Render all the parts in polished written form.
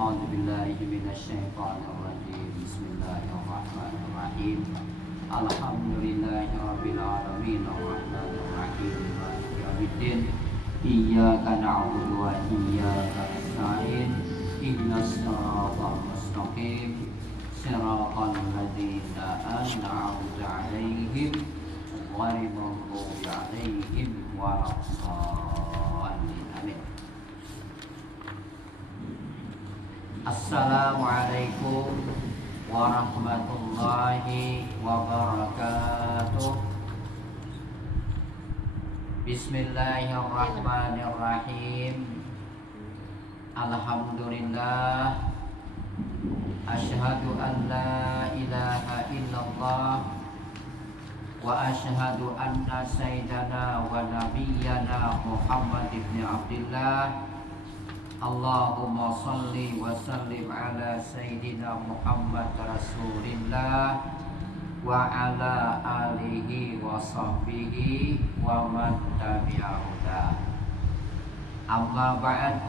أعوذ بالله من الشيطان الرجيم بسم الله الرحمن الرحيم الحمد لله رب العالمين الرحمن الرحيم مالك يوم الدين إياك نعبد وإياك نستعين اهدنا الصراط المستقيم صراط الذين أنعمت عليهم غير المغضوب عليهم ولا الضالين آمين. Assalamualaikum warahmatullahi wabarakatuh. Bismillahirrahmanirrahim. Alhamdulillah. Asyhadu an la ilaha illallah wa asyhadu anna sayyidana wa nabiyyana Muhammad ibn Abdullah. Allahumma salli wa sallim ala sayyidina Muhammad Rasulillah wa ala alihi wa sahbihi wa man tabi'ahuda. Amma ba'd,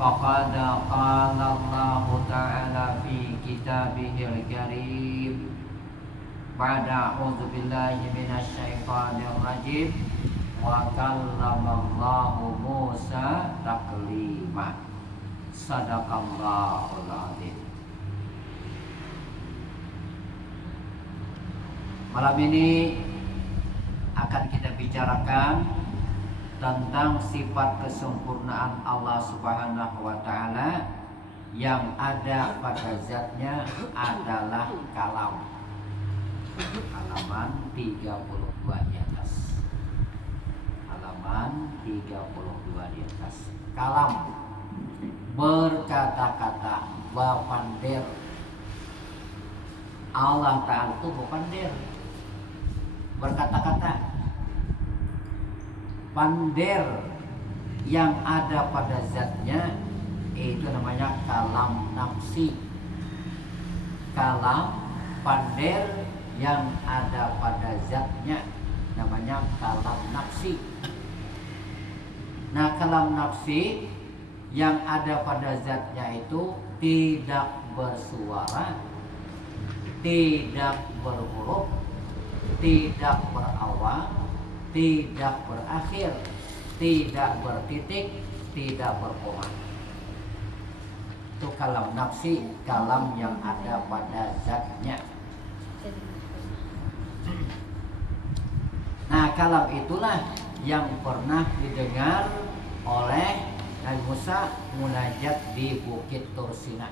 faqad qala Allah ta'ala fi kitabihil karim ba'da a'udzu billahi minasy syaithanir rajim wa kallamallahu Musa taklima. Sadaqallahul azim. Malam ini akan kita bicarakan tentang sifat kesempurnaan Allah Subhanahu wa taala yang ada pada zatnya adalah kalam. Halaman 32 di atas. Halaman 32 di atas. Kalam, berkata-kata, bapandir. Allah Ta'ala itu bapandir, berkata-kata. Pandir yang ada pada zatnya itu namanya kalam nafsi. Kalam pandir yang ada pada zatnya namanya kalam nafsi. Nah, kalam nafsi yang ada pada zatnya itu tidak bersuara, tidak berhuruf, tidak berawal, tidak berakhir, tidak bertitik, tidak berkoma. Itu kalam nafsi, kalam yang ada pada zatnya. Nah, kalam itulah yang pernah didengar oleh Nabi Musa munajat di Bukit Tur Sina.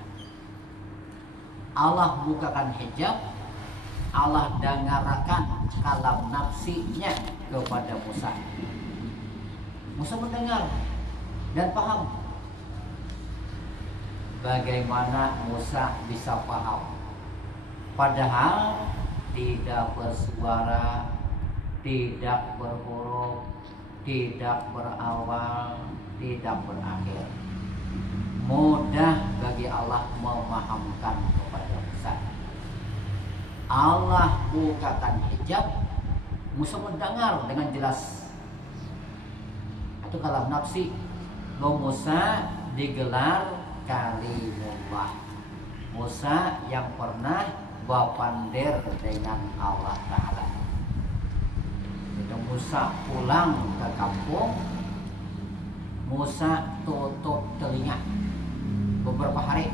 Allah bukakan hijab, Allah dengarkan kalam nafsinya kepada Musa. Musa mendengar dan paham. Bagaimana Musa bisa paham? Padahal tidak bersuara, tidak berhuruf, tidak berawal, tidak berakhir. Mudah bagi Allah memahamkan kepada Musa. Allah bukakan hijab, Musa mendengar dengan jelas. Itu kalam nafsi. Musa digelar kalimullah. Musa yang pernah bapandir dengan Allah Ta'ala. Itu Musa pulang ke kampung, Musa tutup telinga beberapa hari.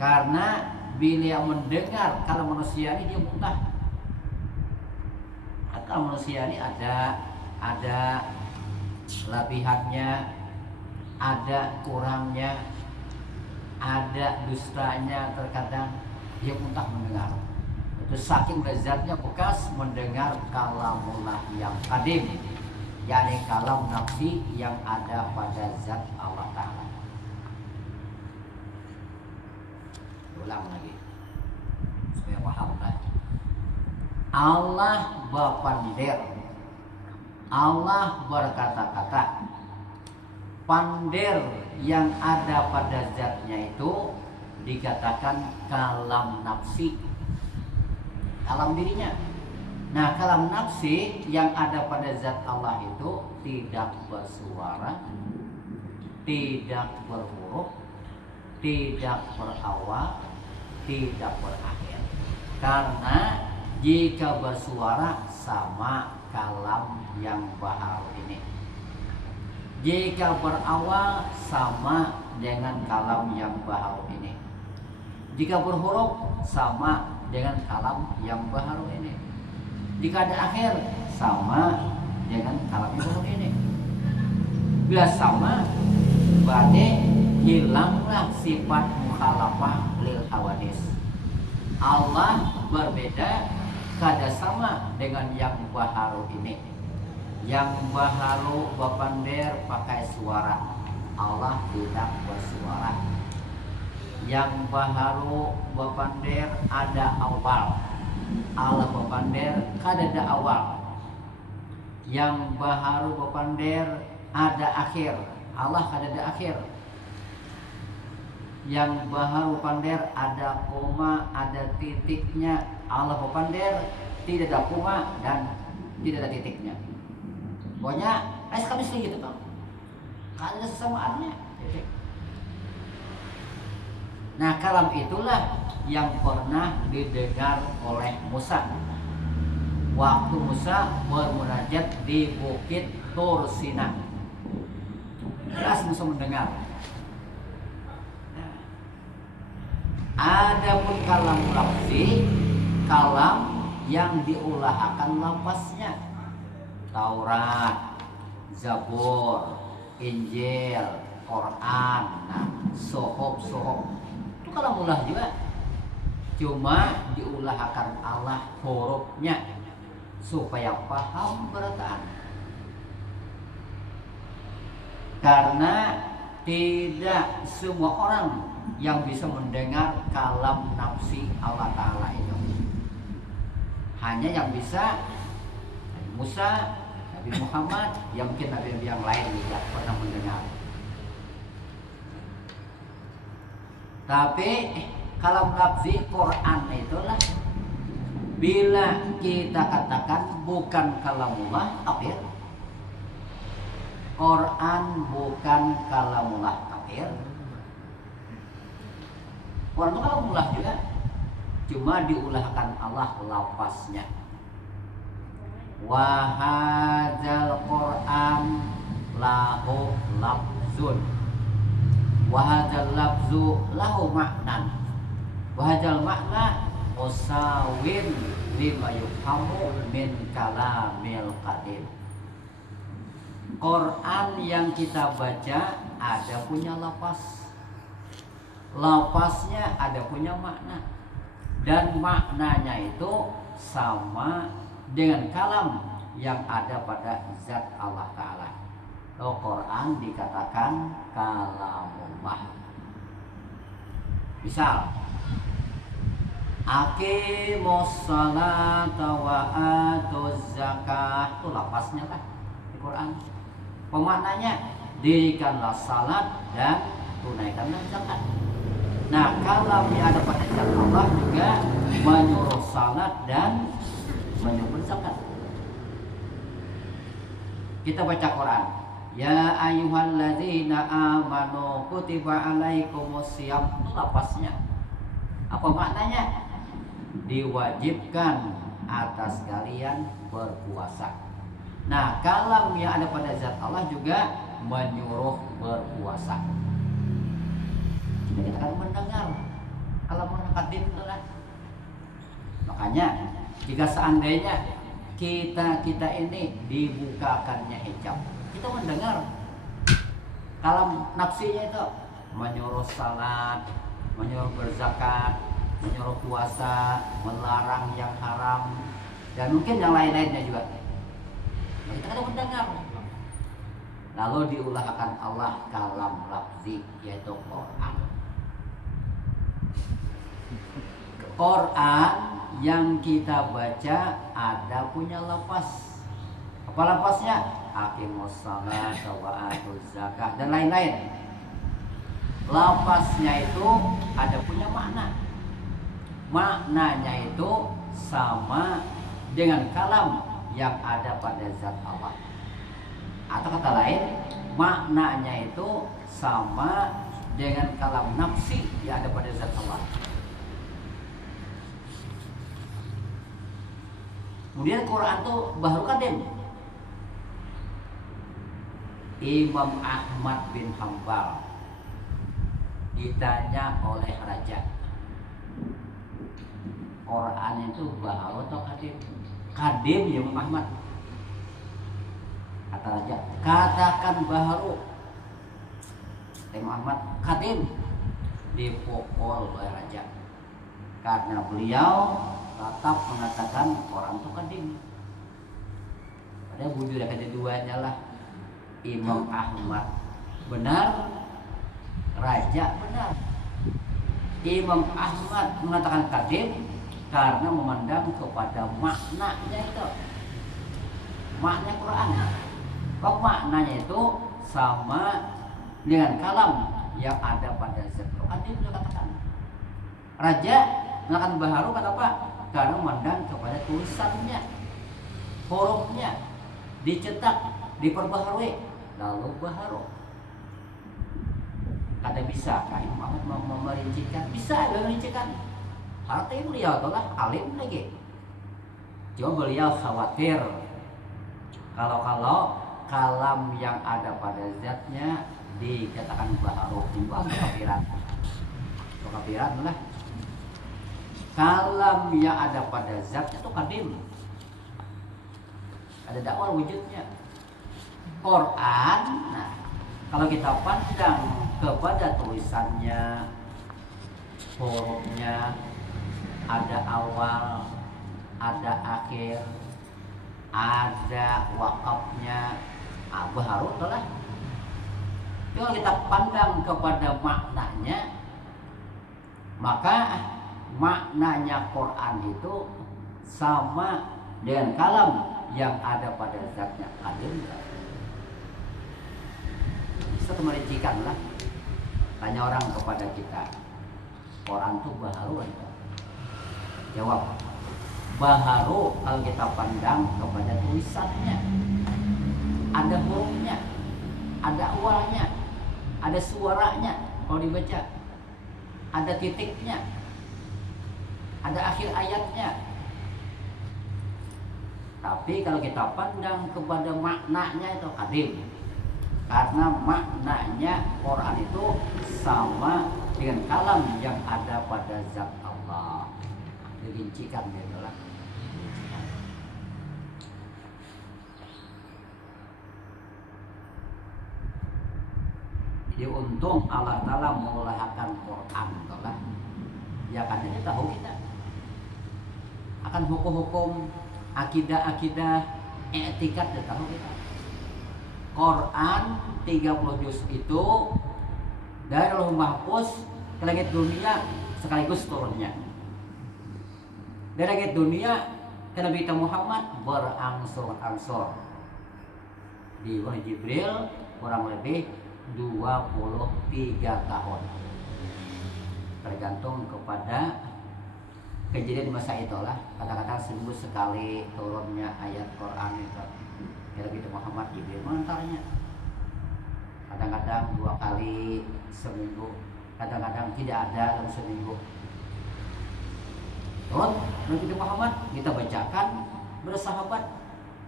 Karena bila mendengar kalau manusia ini dia muntah. Kalau manusia ini ada kelebihannya, ada kurangnya, ada dustanya, terkadang dia muntah mendengar. Itu saking lezatnya bekas mendengar kalamullah yang qadim, yakni kalam nafsi yang ada pada zat Allah Ta'ala. Ulang lagi supaya paham lagi. Allah bapandir, Allah berkata-kata. Pandir yang ada pada zatnya itu dikatakan kalam nafsi, kalam dirinya. Nah, kalam nafsi yang ada pada zat Allah itu tidak bersuara, tidak berhuruf, tidak berawal, tidak berakhir. Karena jika bersuara sama kalam yang baharu ini. Jika berawal sama dengan kalam yang baharu ini. Jika berhuruf sama dengan kalam yang baharu ini. Jika ada akhir sama dengan kalam yang baharu ini. Bila sama berarti hilanglah sifat mukhalafah lil hawadis. Allah berbeda kada sama dengan yang baharu ini. Yang baharu bapander pakai suara, Allah tidak bersuara. Yang baharu bapander ada awal, Allah bapander kada ada awal. Yang baharu bapander ada akhir, Allah kada ada akhir. Yang baharu bapander ada koma, ada titiknya, Allah bapander tidak ada koma dan tidak ada titiknya. Pokoknya kami sih gitu Bang. Ada kesamaannya. Nah, kalam itulah yang pernah didengar oleh Musa. Waktu Musa bermunajat di Bukit Tur Sina. Jelas Musa mendengar. Adapun kalam lafzi, kalam yang diulahkan lafaznya. Taurat, Zabur, Injil, Quran, sohop itu kalau ulah juga, cuma diulahkan Allah hurufnya supaya paham berataan. Karena tidak semua orang yang bisa mendengar kalam nafsi Allah Ta'ala itu. Hanya yang bisa Musa, Nabi Muhammad, yang mungkin Nabi yang lain tidak pernah mendengar. Tapi kalam lafzi Quran itulah bila kita katakan bukan kalamullah kafir. Quran bukan kalamullah kafir. Quran itu kalamullah juga, cuma diulahkan Allah lafaznya. Wa hadzal Qur'an lahu lafzun wa hadzal lafzu lahu ma'nan wa hadzal ma'na musawin lima yufhamu min kalamil qadim. Quran yang kita baca ada punya lafaz, lafaznya ada punya makna, dan maknanya itu sama dengan kalam yang ada pada zat Allah Ta'ala. Quran dikatakan kalamullah. Misal, aqimus salata wa atuz zakah, itu lafaznya lah di Quran. Pemaknanya, dirikanlah salat dan tunaikanlah zakat. Nah, kalam yang ada pada zat Allah juga menyuruh salat dan menyuruh zakat. Kita baca Quran. Ya ayyuhalladzina amanu kutiba alaikumusiyam, lafaznya. Apa maknanya? Diwajibkan atas kalian berpuasa. Nah, kalam yang ada pada zat Allah juga menyuruh berpuasa. Kita akan mendengar kalau menakadim itulah. Makanya jika seandainya kita ini dibukakannya hijab, kita mendengar kalam nafsinya itu menyuruh salat, menyuruh berzakat, menyuruh puasa, melarang yang haram, dan mungkin yang lain-lainnya juga. Nah, kita kan mendengar. Lalu diulahkan Allah kalam lafzi, yaitu Quran. Quran yang kita baca ada punya lafaz. Apa lafaznya? Aqimus salata wa atuz zakah dan lain-lain. Lafaznya itu ada punya makna. Maknanya itu sama dengan kalam yang ada pada zat Allah. Atau kata lain, maknanya itu sama dengan kalam nafsi yang ada pada zat Allah. Kemudian Quran itu baharu kadim. Imam Ahmad bin Hambal ditanya oleh raja, Quran itu baharu atau kadim? Kadim ya Imam Ahmad. Kata raja, katakan baharu. Imam Ahmad, kadim. Dipukul oleh raja karena beliau tetap mengatakan orang itu kadim. Padahal bujur yang keduanya lah, Imam Ahmad benar, raja benar. Imam Ahmad mengatakan kadim karena memandang kepada maknanya itu, makna Quran. Kok maknanya itu sama dengan kalam yang ada pada zat Quran. Dia sudah katakan. Raja mengatakan baharu, kenapa? Karena memandang kepada tulisannya, hurufnya dicetak, diperbaharui, lalu baharu. Kata bisa, Imam Ahmad mau merincikan? Bisa merincikan. Artinya beliau adalah alim lagi. Cuma beliau khawatir kalau kalam yang ada pada zatnya dikatakan baharu, timbang kekafiran. Kekafiran lah. Kalam yang ada pada zatnya itu kadim. Ada dakwah wujudnya. Quran, nah, kalau kita pandang kepada tulisannya, hurufnya, ada awal, ada akhir, ada wakafnya, baharu itulah. Kalau kita pandang kepada maknanya, maka maknanya Quran itu sama dengan kalam yang ada pada zatnya kadim. Bisa merincikan lah. Tanya orang kepada kita, Quran itu baharu atau? Jawab, baharu kalau kita pandang kepada tulisannya, ada hurufnya, ada awalnya, ada suaranya kalau dibaca, ada titiknya, ada akhir ayatnya. Tapi kalau kita pandang kepada maknanya itu kadim, karena maknanya Quran itu sama dengan kalam yang ada pada zat Allah. Dirincikan dia adalah. Jadi untung Allah Ta'ala memulahkan Quran itulah. Ya katanya tahu kita akan hukum-hukum, akidah-akidah, etikat, dia tahu kita. Quran 30 juz itu dari Lauhul Mahfuz ke langit dunia sekaligus turunnya. Dari langit dunia ke Nabi Muhammad berangsur-angsur. Di Wahyu Jibril kurang lebih 23 tahun. Tergantung kepada kejadian masa itulah. Kadang-kadang seminggu sekali turunnya ayat Quran itu. Nabi Muhammad Jibril mengantarnya. Kadang-kadang 2 kali seminggu, kadang-kadang tidak ada dalam seminggu. Turun Nabi Muhammad, kita bacakan bersahabat,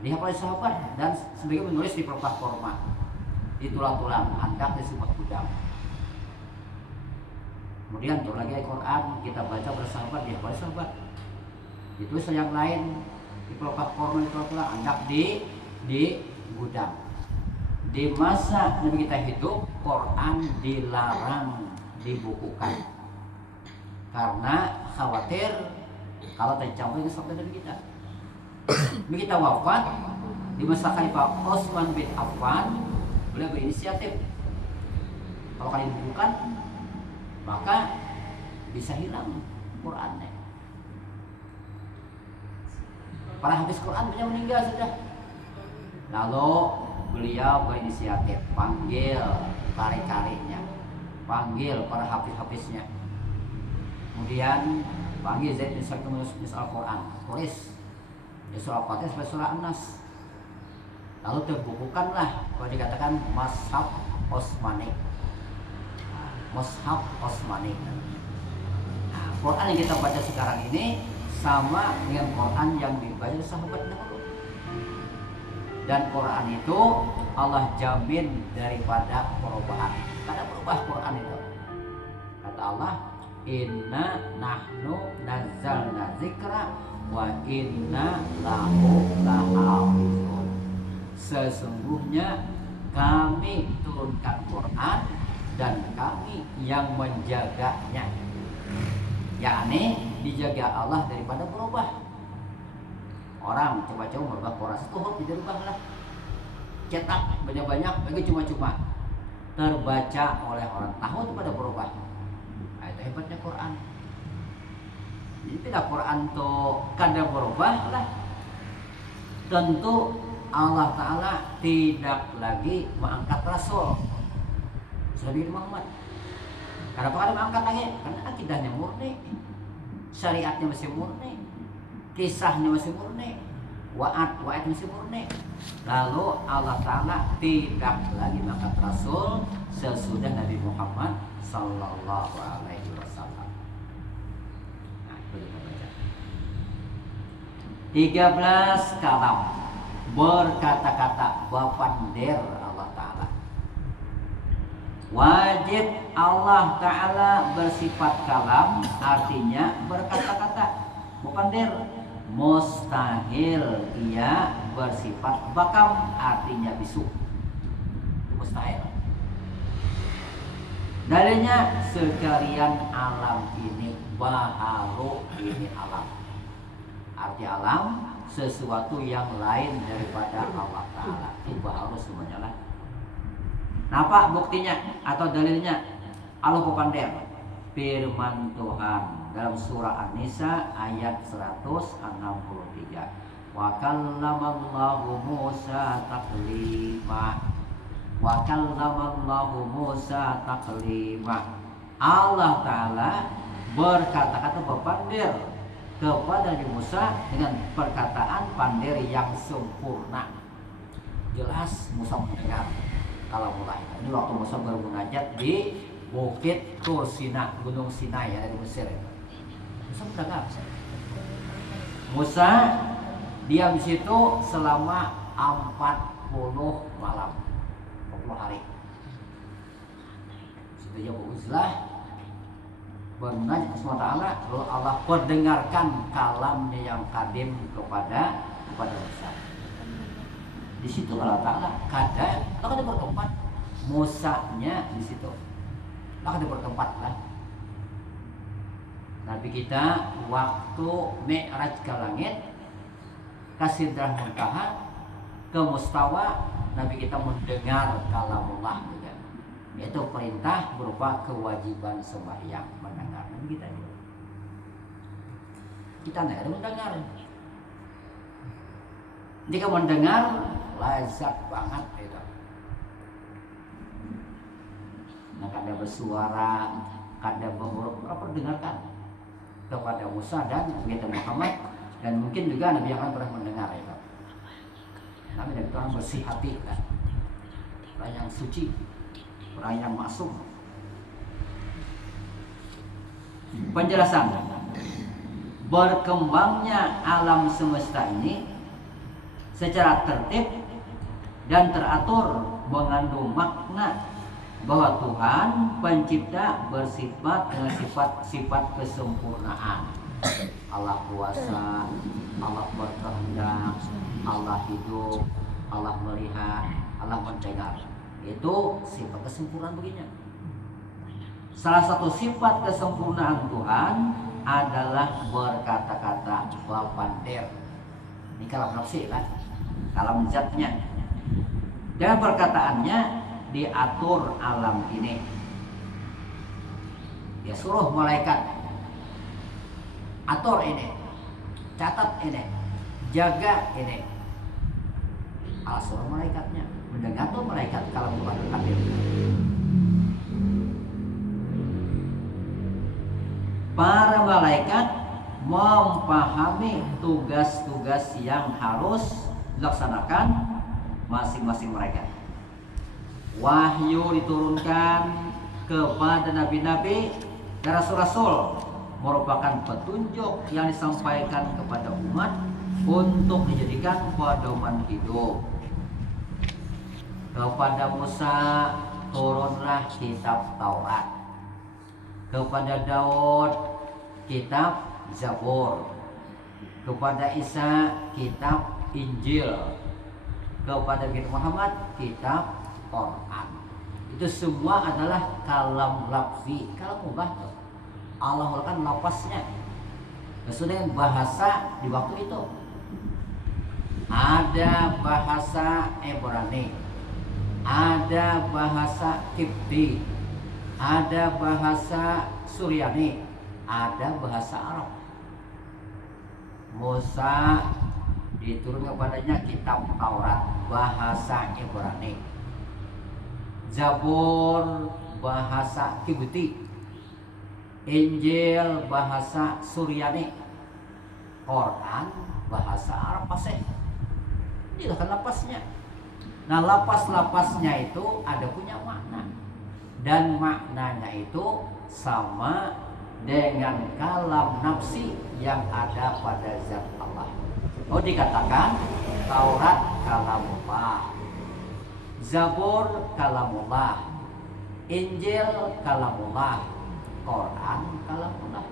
dihafal sahabat, dan sebagai menulis di pelepah korma, di tulang-tulang, andak di sumber gudang. Kemudian turun lagi Al-Quran, kita baca bersahabat, dihafal sahabat, ditulis yang lain di pelepah korma, di tulang-tulang, andak di gudang. Di masa Nabi kita hidup, Quran dilarang dibukukan karena khawatir kalau tercampur ke sabda Nabi kita. Nabi kita wafat di masa Khalifah Utsman bin Affan, beliau berinisiatif, kalau kalian dibukukan maka bisa hilang Qurannya. Para hafiz Quran banyak meninggal sudah. Lalu beliau berinisiatif panggil kari-karinya, panggil para hafiz-hafiznya. Kemudian panggil Zaid bin Sabit menulis Al-Quran, tulis surah Al-Fatihah sampai surah An-Nas. Lalu terbukukanlah kalau dikatakan Mashaf Osmani. Mashaf Osmani. Nah, Quran yang kita baca sekarang ini sama dengan Quran yang dibaca sahabat dahulu. Dan Quran itu Allah jamin daripada perubahan. Karena berubah Quran itu. Kata Allah, Inna nahnu nazzalna zikra wa inna lahu lahafizun. Sesungguhnya kami turunkan Quran dan kami yang menjaganya. Yakni dijaga Allah daripada berubah. Orang coba-coba merubah Quran, satu huruf dirubah lah. Cetak banyak-banyak, bagi cuma-cuma terbaca oleh orang, tahu itu pada berubah. Nah, itu hebatnya Quran. Jadi tidak Quran tuh kadang berubah lah. Tentu Allah Ta'ala tidak lagi mengangkat Rasul Nabi Muhammad. Kenapa kada mengangkat lagi? Karena akidahnya murni, syariatnya masih murni, kisahnya masih murni, wa'ad masih murni. Lalu Allah Ta'ala tidak lagi mengangkat Rasul sesudah Nabi Muhammad Sallallahu Alaihi Wasallam. Nah, itu kita baca. 13 kalam berkata-kata bapander Allah Ta'ala. Wajib Allah Ta'ala bersifat kalam, artinya berkata-kata, bapander. Mustahil ia bersifat bakam, artinya bisu. Mustahil. Dalilnya sekalian alam ini baharu ini alam. Arti alam sesuatu yang lain daripada Allah Ta'ala. Itu baharu semuanya lah. Napa buktinya atau dalilnya? Allah papander firman Tuhan dalam surah An-Nisa ayat 163. Wa kallamallahu Musa taklima. Wa kallamallahu Musa taklima. Allah Ta'ala berkata-kata berpandir kepada Nabi Musa dengan perkataan pandir yang sempurna. Jelas Musa mendengar kalau mulai. Ini waktu Musa bermunajat di Bukit Tur Sina, Gunung Sinai yang ada di Mesir. Musa mendengar. Musa diam di situ selama 40 malam, 40 hari. Setelah beruzlah bermunajat kepada Allah, lalu Allah mendengarkan kalamnya yang kadim kepada Musa. Di situ Allah Ta'ala kada bertempat, Musanya di situ. Ada bertempat lah. Nabi kita waktu Mi'raj ke langit, ke Sidrah Muntaha, ke Mustawa, Nabi kita mendengar kalamullah juga. Itu perintah berupa kewajiban sembahyang mendengar. Nabi kita juga. Kita tidak ada mendengar. Jika mendengar, lazat banget itu. Nah, kada bersuara, kada berhuruf, perdengarkan kepada Musa dan Nabi Muhammad, dan mungkin juga Nabi yang pernah mendengar itu. Nabi orang bersih hati kan, orang yang suci, orang yang maksum. Penjelasan berkembangnya alam semesta ini secara tertib dan teratur mengandung makna bahwa Tuhan pencipta bersifat dengan sifat kesempurnaan. Allah kuasa, Allah berkehendak, Allah hidup, Allah melihat, Allah mendengar. Itu sifat kesempurnaan begini. Salah satu sifat kesempurnaan Tuhan adalah berkata-kata bapander. Ini kalam nafsi lah, kalam zatnya. Dan perkataannya diatur alam ini. Dia suruh malaikat atur ini, catat ini, jaga ini. Allah suruh malaikatnya mendengar tuh malaikat kalau Tuhan hadir. Para malaikat memahami tugas-tugas yang harus dilaksanakan masing-masing mereka. Wahyu diturunkan kepada nabi-nabi dan rasul-rasul merupakan petunjuk yang disampaikan kepada umat untuk dijadikan pedoman hidup. Kepada Musa turunlah kitab Taurat, kepada Daud kitab Zabur, kepada Isa kitab Injil, kepada Nabi Muhammad kitab Quran. Itu semua adalah kalam lafzi, kalam mubah. Allah menggunakan lafaznya sesuai dengan bahasa di waktu itu. Ada bahasa Ibrani, ada bahasa Kipti, ada bahasa Suryani, ada bahasa Arab. Musa diturunkan kepadanya kitab Taurat bahasa Ibrani, Zabur bahasa Kipti, Injil bahasa Suryani, Quran bahasa Arab fasih. Inilah kan lapasnya. Nah, lapas-lapasnya itu ada punya makna, dan maknanya itu sama dengan kalam nafsi yang ada pada zat Allah. Oh, dikatakan Taurat kalamullah, Zabur kalamullah, Injil kalamullah, Quran kalamullah.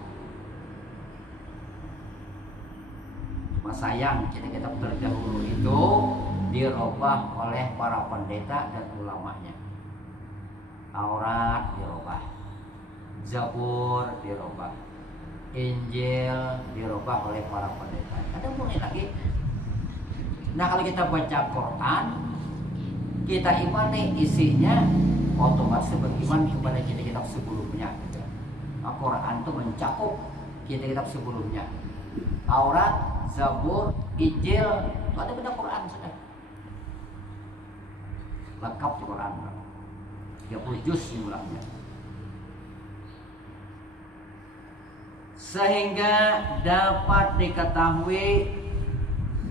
Cuma sayang kitab-kitab terdahulu itu dirubah oleh para pendeta dan ulamanya. Taurat dirubah, Zabur dirubah, Injil dirubah oleh para pendeta. Ada mulai lagi. Nah, kalau kita baca Quran, kita imani isinya otomatis beriman kepada kitab-kitab sebelumnya. Nah, Quran itu mencakup kitab-kitab sebelumnya. Taurat, Zabur, Injil, itu ada pada Quran sudah. Lengkap di Quran. 30 juz jumlahnya. Sehingga dapat diketahui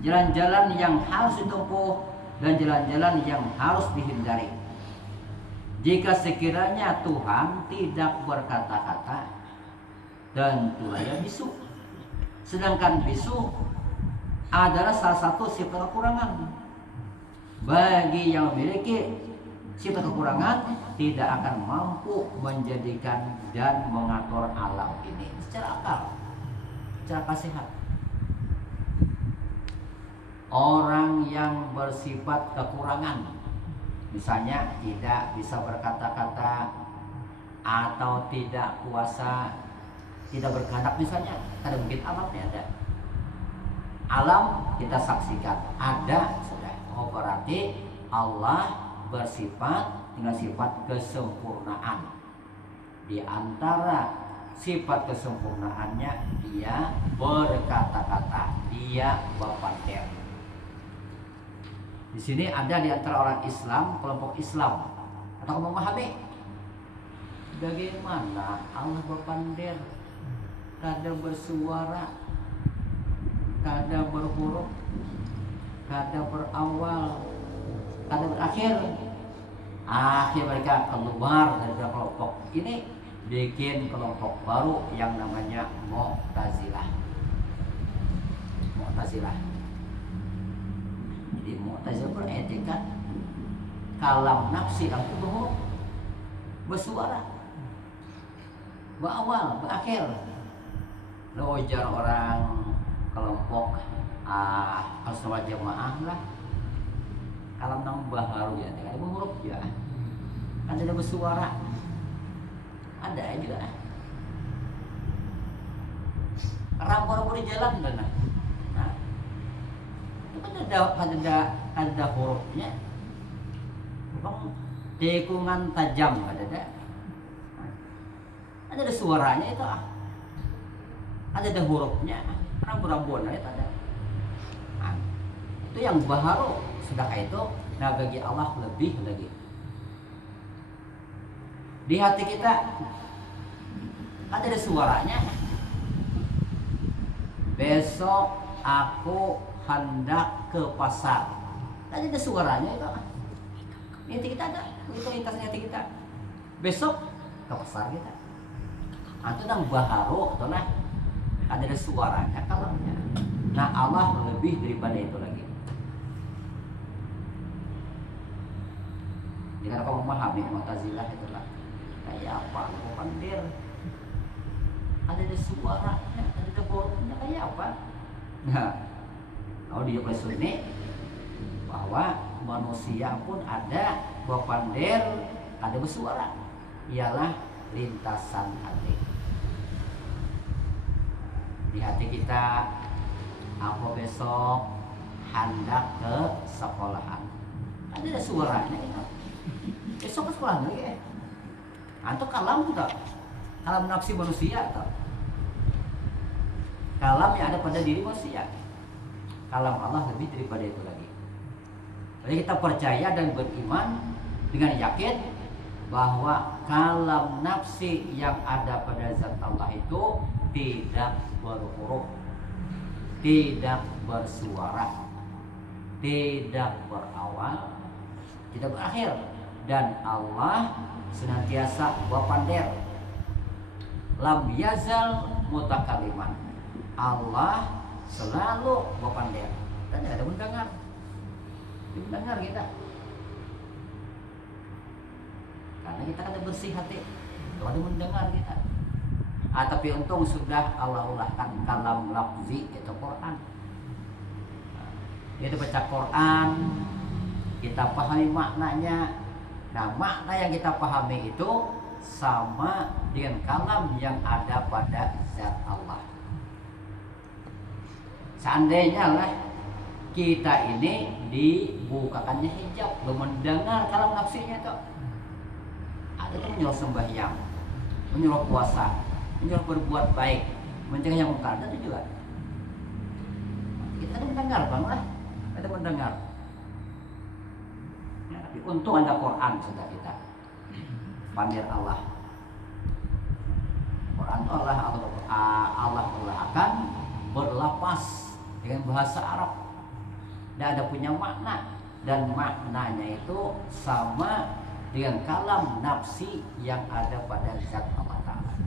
jalan-jalan yang harus ditempuh dan jalan-jalan yang harus dihindari. Jika sekiranya Tuhan tidak berkata-kata dan Tuhan bisu. Sedangkan bisu adalah salah satu sifat kekurangan. Bagi yang memiliki sifat kekurangan tidak akan mampu menjadikan dan mengatur alam ini secara akal, secara sehat. Orang yang bersifat kekurangan, misalnya tidak bisa berkata-kata atau tidak kuasa, tidak berkehendak misalnya, ada mungkin alamnya ada. Alam kita saksikan ada sudah. Oh, berarti Allah bersifat dengan sifat kesempurnaan. Di antara sifat kesempurnaannya dia berkata-kata, dia berpandang. Di sini ada di antara orang Islam, kelompok Islam atau memahami bagaimana Allah berpandang, kadang bersuara, kadang berhuruf, kadang berawal, kadang berakhir. Akhir mereka keluar dari kelompok ini, bikin kelompok baru yang namanya Mu'tazilah. Jadi Mu'tazilah beretikat kalam nafsi dan tubuh bersuara, berawal, berakhir. Lo ujar orang kelompok Ahlussunnah Jamaah lah, kalam nang baharu ya, ada huruf ya, ada bersuara, ada juga. Rambu-rambu di jalan dan nah, itu kan ada hurufnya, bang tikungan tajam ada suaranya itu ada hurufnya, rambu-rambuan itu ada. Nah, itu yang baharu. Sedangkan itu, nah bagi Allah lebih lagi. Di hati kita ada suaranya. Besok aku hendak ke pasar. Tadi ada suaranya itu. Hati kita ada, itu lintasnya hati kita. Besok ke pasar kita. Itu nang baharu atau nah ada suaranya kalamnya. Nah Allah lebih daripada itu lagi. Jika kau memahami Mu'tazilah itulah kayak apa? Pandir. Ada suaranya, ada bolanya kayak apa? Nah, kalau di ini bahwa manusia pun ada pandir, ada bersuara. Ialah lintasan hati. Di hati kita, apa besok hendak ke sekolahan. Ada suaranya. Besok ke sekolah lagi ya. Atau kalam tak? Kalam nafsi manusia tak? Kalam yang ada pada diri manusia. Kalam Allah lebih daripada itu lagi. Jadi kita percaya dan beriman dengan yakin bahwa kalam nafsi yang ada pada zat Allah itu tidak berhuruf, tidak bersuara, tidak berawal, tidak berakhir, dan Allah senantiasa bapander, lam yazal mutakaliman. Allah selalu bapander dan tidak ada mendengar. Mendengar kita, karena kita kan bersih hati, tidak ada mendengar kita. Tapi untung sudah Allah ulahkan kalam lafzi itu Quran. Itu baca Quran, kita pahami maknanya. Nah, makna yang kita pahami itu sama dengan kalam yang ada pada zat Allah. Seandainya lah kita ini dibukakannya hijab, belum mendengar kalam nafsinya itu. Ada tuh menyuruh sembahyang, menyuruh puasa, menyuruh berbuat baik, mencegah yang mungkar, itu juga. Kita ada mendengar, bang lah, ada mendengar. Ya, tapi untung ada Quran sudah kita. Pandir Allah. Quran itu Allah akan berlapas dengan bahasa Arab. Dan ada punya makna, dan maknanya itu sama dengan kalam nafsi yang ada pada zat Allah Ta'ala.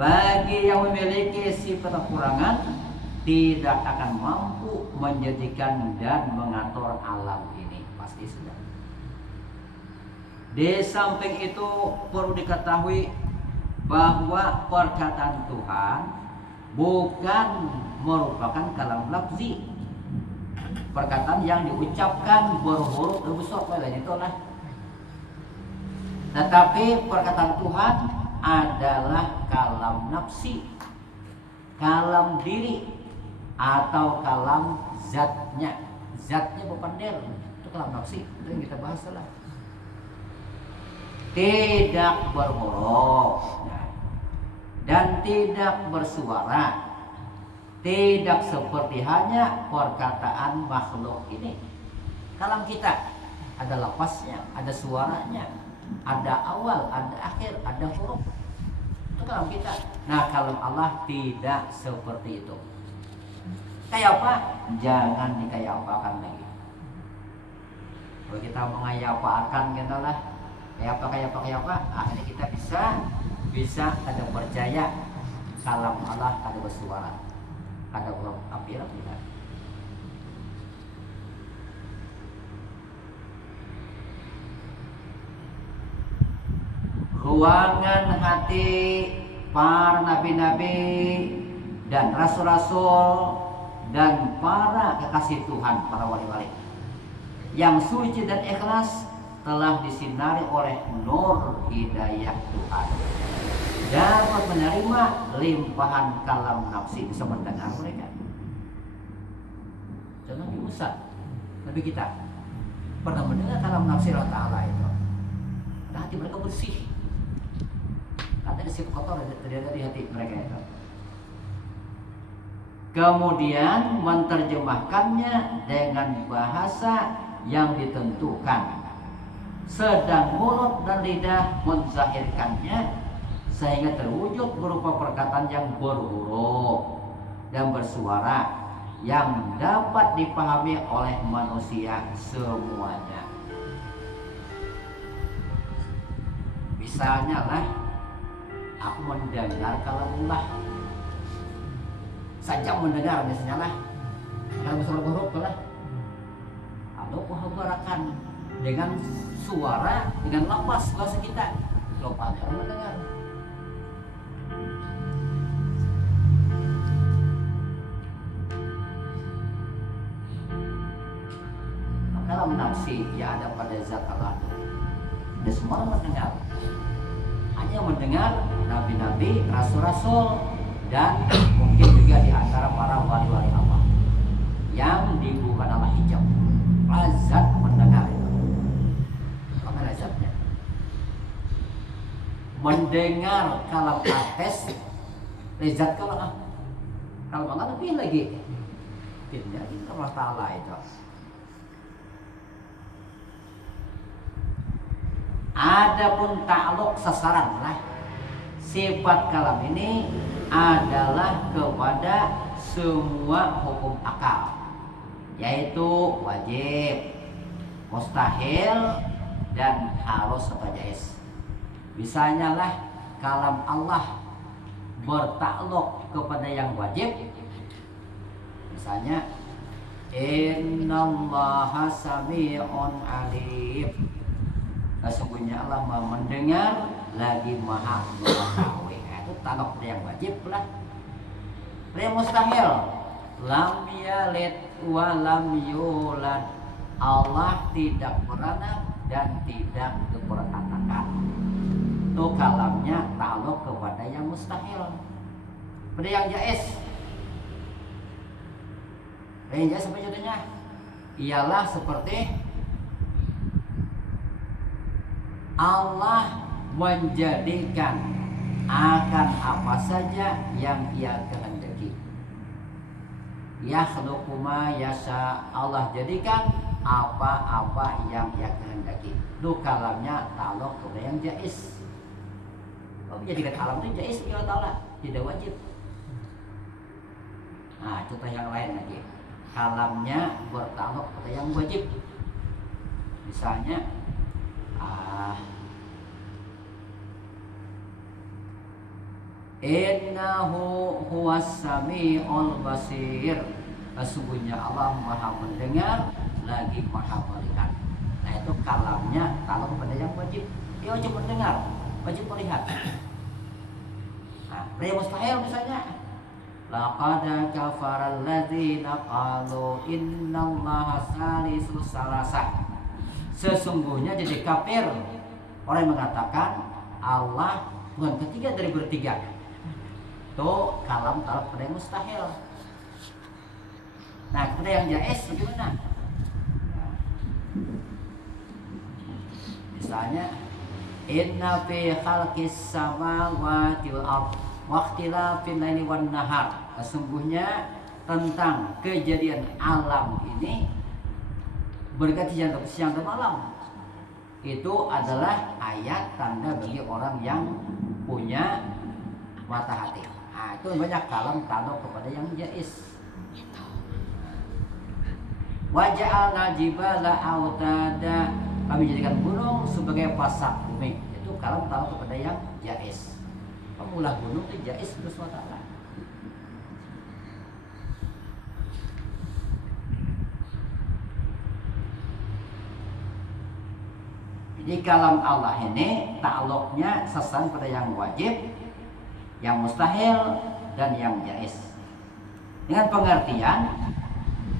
Bagi yang memiliki sifat kekurangan, tidak akan mampu menjadikan dan mengatur alam ini. Pasti sudah. Di samping itu perlu diketahui bahwa perkataan Tuhan bukan merupakan kalam lafzi. Perkataan yang diucapkan berhuruf besar itu lah. Tetapi perkataan Tuhan adalah kalam nafsi, kalam diri, atau kalam zatnya. Zatnya berpandel, itu kalam nafsi, itu yang kita bahas lah. Tidak berhuruf dan tidak bersuara, tidak seperti hanya perkataan makhluk ini. Kalam kita ada lafaznya, ada suaranya, ada awal, ada akhir, ada huruf. Itu kalam kita. Nah, kalam Allah tidak seperti itu. Kayak apa? Jangan dikayapakan lagi. Kalau kita mengayapakan kita lah, kayak apa? Akhirnya kita bisa ada percaya kalam Allah ada bersuara, ada huruf akhir tidak. Ruangan hati para nabi-nabi dan rasul-rasul dan para kekasih Tuhan, para wali-wali yang suci dan ikhlas telah disinari oleh nur hidayah Tuhan, dapat menerima limpahan kalam nafsi, bisa mendengar mereka. Dan Nabi Musa, Nabi kita pernah mendengar kalam nafsi Allah Ta'ala itu. Dan hati mereka bersih, ada di sifat kotor terjadi di hati mereka itu. Kemudian menerjemahkannya dengan bahasa yang ditentukan, sedang mulut dan lidah menzahirkannya, sehingga terwujud berupa perkataan yang berhuruf dan bersuara yang dapat dipahami oleh manusia semuanya. Misalnya lah, aku mendengar kalamullah, saja mendengar misalnya lah, kalau bersuara huruf lah, atau kuhabarakan dengan suara, dengan lafaz bahasa kita, lupa orang mendengar. Dalam nafsi yang ada pada zat Allah, dan semua orang mendengar, hanya mendengar nabi-nabi, rasul-rasul, dan mungkin juga di antara para wali-wali Allah yang dibuka Allah hijab. Lazat mendengar itu. Apa lazatnya? Mendengar kalam artes, lezat kalau Allah lebih lagi. Tidak, itu Allah Ta'ala itu. Adapun ta'aluk sasaran lah, sifat kalam ini adalah kepada semua hukum akal, yaitu wajib, mustahil, dan harus atau jais. Misalnya lah, kalam Allah bertakluk kepada yang wajib. Misalnya, innallaha sami'un alim. Sesungguhnya Allah Maha mendengar lagi Maha mengetahui. Itu takluk yang wajib lah. Yang mustahil, lam yalid wa lam yulad. Allah tidak beranak dan tidak diperanakan. Itu kalamnya takluk kepada yang mustahil. Pada yang jaiz. Yang jaiz apa contohnya? Ialah seperti Allah menjadikan akan apa saja yang Ia kehendaki. Yakhluqu ma yasha, Allah jadikan apa-apa yang Ia kehendaki. Itu kalamnya takluk kepada yang jaiz. Kalau menjadikan alam itu jaiz bagi Allah Ta'ala, tidak wajib. Nah, contoh yang lain lagi. Kalamnya bertakluk kepada yang wajib. Misalnya innahu huwas sami'ul basir. Sesungguhnya Allah Maha mendengar lagi Maha melihat. Nah, itu kalamnya takluk kepada yang wajib. Dia wajib mendengar, wajib melihat. Nah, yang mustahil misalnya, laqad kafara alladzina qalu innallaha salisu salasah. Sesungguhnya jadi kafir orang yang mengatakan Allah Tuhan ketiga dari bertiga. Itu kalam takluk pada yang mustahil. Nah, kepada yang jaiz bagaimana? Misalnya, inna fi khalqis samawati wal ardh wa ikhtilafil laili wan nahar. Sesungguhnya tentang kejadian alam ini berganti siang dan malam, itu adalah ayat tanda bagi orang yang punya mata hati. Nah, itu banyak kalam takluk kepada yang jaiz. Wa ja'alna jibala autada, kami jadikan gunung sebagai pasak bumi. Itu kalam takluk kepada yang jaiz. Pemulah gunung itu jaiz terus wa ta'ala. Jadi kalam Allah ini takluknya sasaran pada yang wajib, yang mustahil, dan yang jaiz. Dengan pengertian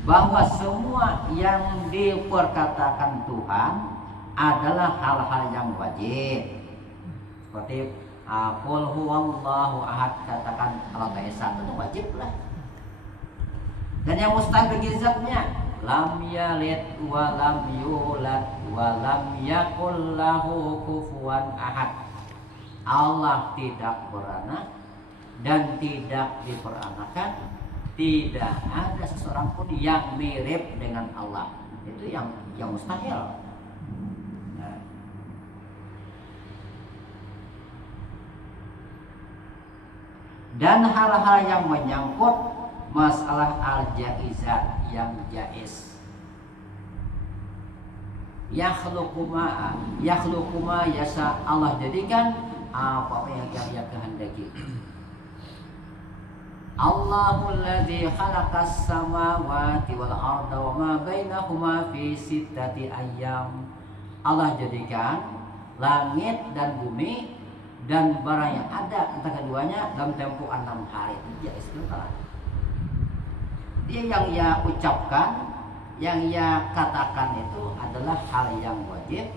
bahwa semua yang diperkatakan Tuhan adalah hal-hal yang wajib. Seperti qul huwallahu ahad, katakan Allah Ta'ala satu, itu wajib lah. Dan yang mustahil bagi zatnya, lam yalid wa lam yulad wa lam yakul lahu kufuwan ahad. Allah tidak beranak dan tidak diperanakan. Tidak ada seseorang pun yang mirip dengan Allah. Itu yang mustahil. Nah. Dan hal-hal yang menyangkut masalah al-jaizat yang jaiz. Yakhluqu ma yasha, Allah jadikan apa yang dia kehendaki. Allahul ladzi khalaqas samawati wal arda wa ma bainahuma fi sittati ayyam. Allah jadikan langit dan bumi dan barang yang ada antara keduanya dalam tempo 6 hari. Ya istilah. Dia yang ia ucapkan, yang ia katakan itu adalah hal yang wajib,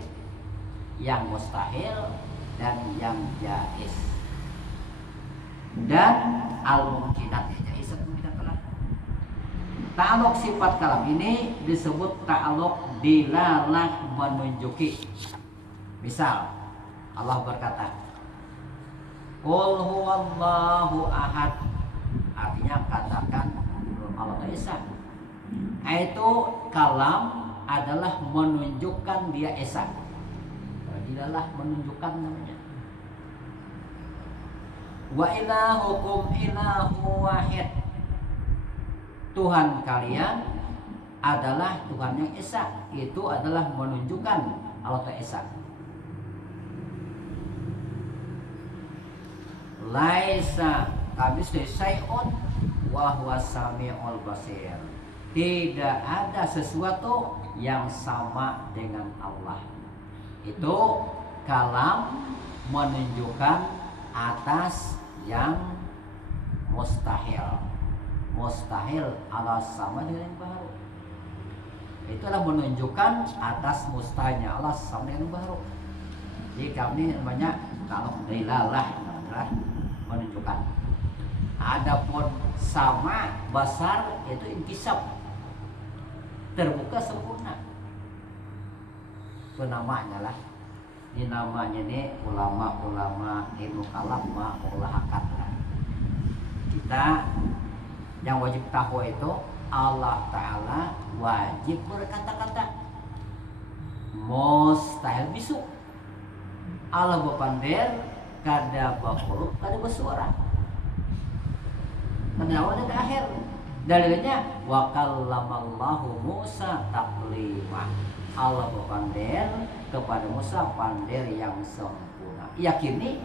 yang mustahil, dan yang jaiz. Dan al-mumkinat, jaiz mungkin telah. Ta'aluk sifat kalam ini disebut ta'aluk dilalah menunjuki. Misal Allah berkata, Qul huwallahu ahad, artinya katakan Allah Esa. Itu kalam adalah menunjukkan dia Esa. Dilalah menunjukkan namanya. Wa ilahukum ilahu wahid, Tuhan kalian adalah Tuhan yang Esa. Itu adalah menunjukkan Allah Esa. Laisa kamitslihi syai'un wa huwas samiul basir. Tidak ada sesuatu yang sama dengan Allah. Itu kalam menunjukkan atas yang mustahil. Mustahil ala sama dengan yang baru. Itulah menunjukkan atas mustahilnya Allah sama dengan yang baru. Jadi kami namanya kalau dilalah adalah menunjukkan. Adapun sama besar itu inkisab, terbuka sempurna. Itu namanya lah. Ini namanya nih ulama-ulama ilmu kalam ma'ulahakat lah. Kita yang wajib tahu itu Allah Ta'ala wajib berkata-kata, mustahil bisu. Allah berpandir kada berhuruf, kada bersuara. Dari awal dan akhir. Dalilnya wa kallamallahu Musa taklima. Allah berpandir kepada Musa pandir yang sempurna. Yakini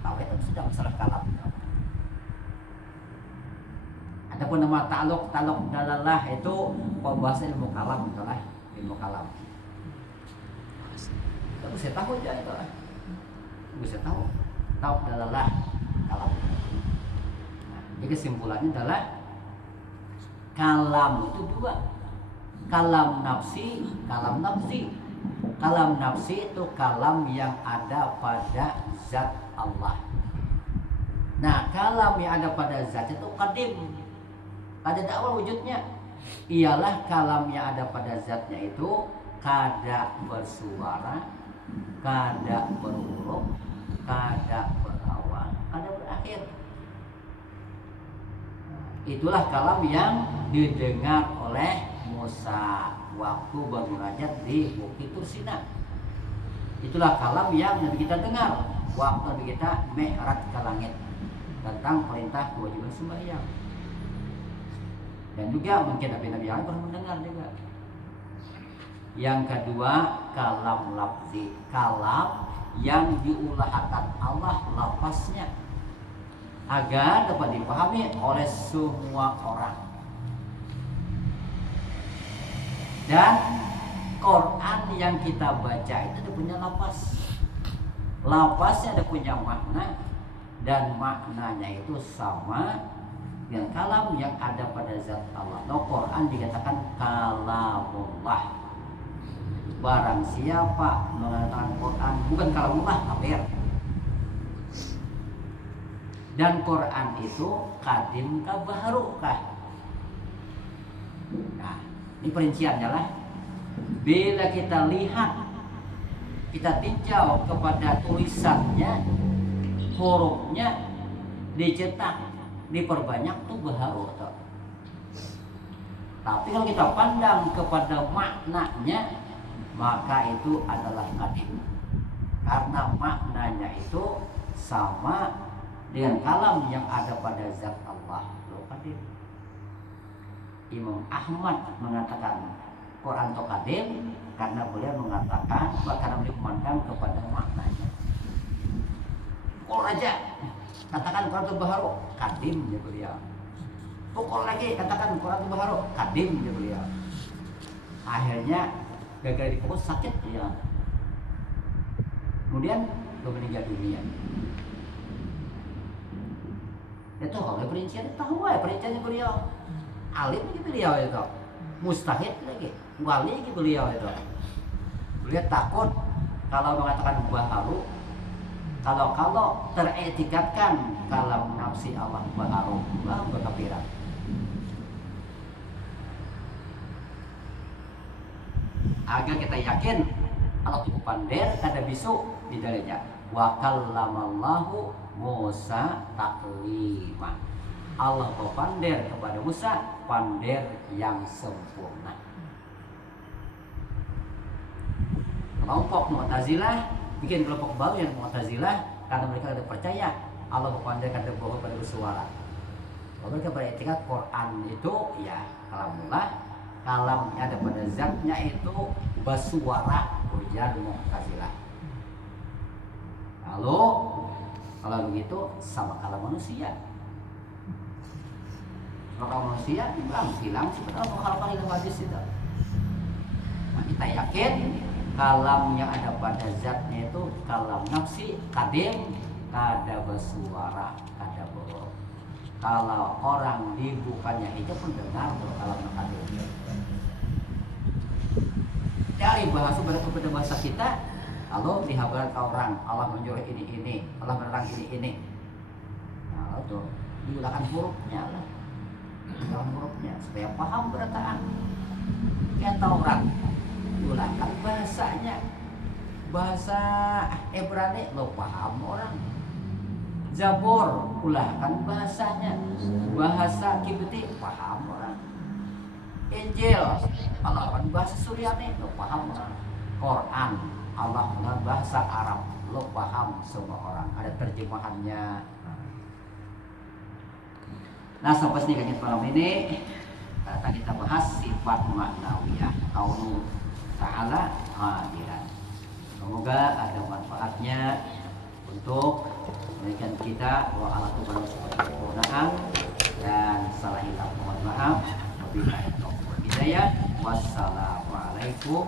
tahu itu sudah masalah kalam. Adapun nama ta'aluk dalalah itu pembahasan ilmu kalam, itulah ilmu kalam. Kita bisa tahu aja itu. Bisa tahu dalalah kalam. Jadi kesimpulannya adalah kalam itu dua. Kalam nafsi, kalam nafsi. Kalam nafsi itu kalam yang ada pada zat Allah. Nah, kalam yang ada pada zat itu qadim. Pada awal wujudnya. Ialah kalam yang ada pada zatnya itu kada bersuara, kada berhuruf, kada berawal, kada berakhir. Itulah kalam yang didengar oleh Musa waktu bermunajat di Bukit Tursina. Itulah kalam yang kita dengar waktu kita mi'raj ke langit tentang perintah kewajiban sembahyang. Dan juga mungkin nabi-nabi yang pernah mendengar juga. Yang kedua, kalam lafzi, kalam yang diulahkan Allah lafaznya agar dapat dipahami oleh semua orang. Dan Quran yang kita baca itu ada punya lafaz. Lafaznya ada punya makna dan maknanya itu sama dengan kalam yang ada pada zat Allah. No, Quran dikatakan kalamullah. Barang siapa mengatakan Quran bukan kalamullah, kafir. Dan Quran itu kadim kah baru kah? Nah, ini perinciannya lah. Bila kita lihat, kita tinjau kepada tulisannya, hurufnya dicetak, diperbanyak tuh baharu. Tapi kalau kita pandang kepada maknanya, maka itu adalah qadim. Karena maknanya itu sama dengan kalam yang ada pada zat Allah, qadim. Imam Ahmad mengatakan Quran itu qadim karena beliau mengatakan, karena beliau memandang kepada maknanya. Pukul aja, katakan Quran itu baharu, qadim ya beliau. Pukul lagi, katakan Quran itu baharu, qadim ya beliau. Akhirnya gagal dipukul sakit dia. Kemudian beliau meninggal dunia. Itu oleh perincian, tahu ya perinciannya beliau. Alim lagi beliau itu, mustahid lagi, wali lagi beliau itu. Beliau takut kalau mengatakan baharu, kalau teretikatkan kalam nafsi Allah baharu, berkafiran. Agar kita yakin Allah itu pandai kada bisu di dalamnya. Wa kallamallahu Musa taklima. Allah berpander kepada Musa pander yang sempurna. Kelompok Mu'tazilah bikin kelompok baru yang Mu'tazilah karena mereka tidak percaya Allah berpander kada bohong pada bersuara. Mereka beretikat Quran itu ya kalamullah, kalamnya ada pada zatnya itu bersuara, ujar Mu'tazilah. Lalu kalau begitu sama kalam manusia. Maka manusia hilang sebenarnya menghalangkan ilmu hadis itu. Nah, kita yakin kalam yang ada pada zatnya itu kalam nafsi qadim, kada bersuara, kada bohong. Kalau orang dibukanya hijab pun dengar kalam qadim. Dari bahasa kepada bahasa kita, kalau dihabarkan ke orang Allah menyuruh ini, Allah melarang ini. Nah, itu diulangkan hurufnya lah. Dalam hurufnya supaya paham berataan. Kata orang ulangkan bahasanya, bahasa Ibrani lo paham orang. Zabur ulangkan bahasanya, bahasa Kibti paham orang. Injil Allah kan bahasa Suryani lo paham orang. Quran Allah dengan bahasa Arab lo paham semua orang. Ada terjemahannya. Nah, sampai sini kajian malam ini kita bahas sifat maknawiyah kaunu ta'ala hadiran. Semoga ada manfaatnya untuk memberikan kita bahwa Allah itu manusia kesempurnaan dan salah hilaf mohon maaf. Wabillahi taufiq wal hidayah. Wassalamualaikum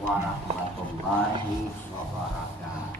warahmatullahi wabarakatuh.